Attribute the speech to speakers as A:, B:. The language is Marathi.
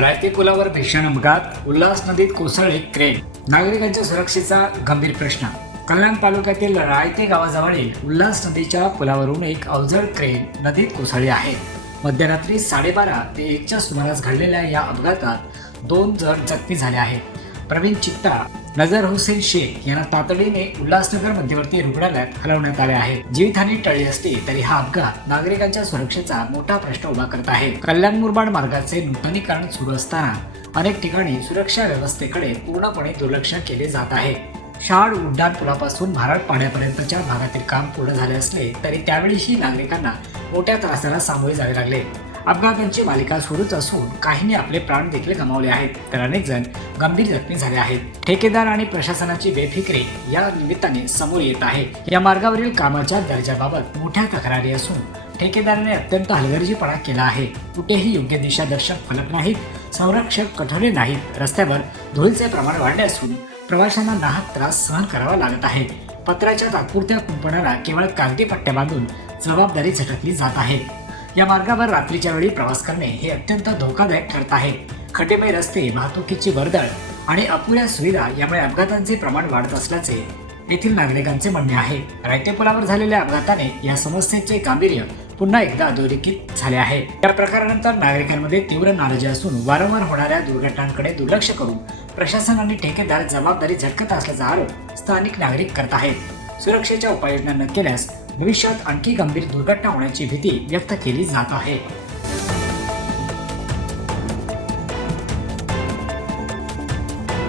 A: रायते पुलावर भीषण अपघात उल्हास नदीत कोसळले क्रेन. नागरिकांच्या सुरक्षेचा गंभीर प्रश्न. कल्याण तालुक्यातील रायते गावाजवळील उल्हास नदीच्या पुलावरून एक अवजड क्रेन नदीत कोसळली आहे. मध्यरात्री साडेबारा ते एकच्या सुमारास घडलेल्या या अपघातात दोन जण जखमी झाले आहेत. प्रवीण चित्ता नजर हुसेन शेख यांना तातडीने उल्हासनगर मध्यवर्ती रुग्णालयात हलवण्यात आले आहे जीवितहानी टळली असली तरी हा अपघात नागरिकांच्या सुरक्षेचा मोठा प्रश्न उभा करत आहे. कल्याण मुरबाड मार्गाचे नूतनीकरण सुरू असताना अनेक ठिकाणी सुरक्षा व्यवस्थेकडे पूर्णपणे दुर्लक्ष केले जात आहे. शाळ उड्डाण पुलापासून भारत पाण्यापर्यंतच्या भागातील काम पूर्ण झाले असले तरी त्यावेळीही नागरिकांना मोठ्या त्रासाला सामोरे जावे लागले. अपघातांची मालिका सुरूच असून काहींनी आपले प्राण देखील गमावले आहेत. तर अनेक जण गंभीर जखमी झाले आहेत. ठेकेदार आणि प्रशासनाची बेफिक्री या निमित्ताने समोर येत आहे. या मार्गावरील कामाच्या दर्जाबाबत मोठ्या तक्रारी असून ठेकेदाराने अत्यंत हलगर्जीपणा केला आहे. कुठेही योग्य दिशादर्शक फलक नाहीत संरक्षक कठोरे नाहीत. रस्त्यावर धुळीचे प्रमाण वाढले असून प्रवाशांना नाहक त्रास सहन करावा लागत आहे. पत्राच्या तात्पुरत्या कुंपणाला केवळ कागदी पट्ट्या बांधून जबाबदारी झटकली जात आहे. या मार्गावर रात्रीच्या वेळी प्रवास करणे हे अत्यंत धोकादायक ठरत आहे. खटेबाई रस्ते वाहतुकीची वर्दळ आणि अपुऱ्या सुविधा यामुळे अपघातांचे प्रमाण वाढत असल्याचे येथील नागरिकांचे म्हणणे आहे. रायते पुलावर झालेल्या अपघाताने या समस्येचे गांभीर्य पुन्हा एकदा अधोरेखित झाले आहे. या प्रकारानंतर नागरिकांमध्ये तीव्र नाराजी असून वारंवार होणाऱ्या दुर्घटनांकडे दुर्लक्ष करून प्रशासन आणि ठेकेदार जबाबदारी झटकत असल्याचा आरोप स्थानिक नागरिक करत आहेत. सुरक्षेच्या उपाययोजना न केल्यास भविष्यात आणखी गंभीर दुर्घटना होण्याची भीती व्यक्त केली जात आहे.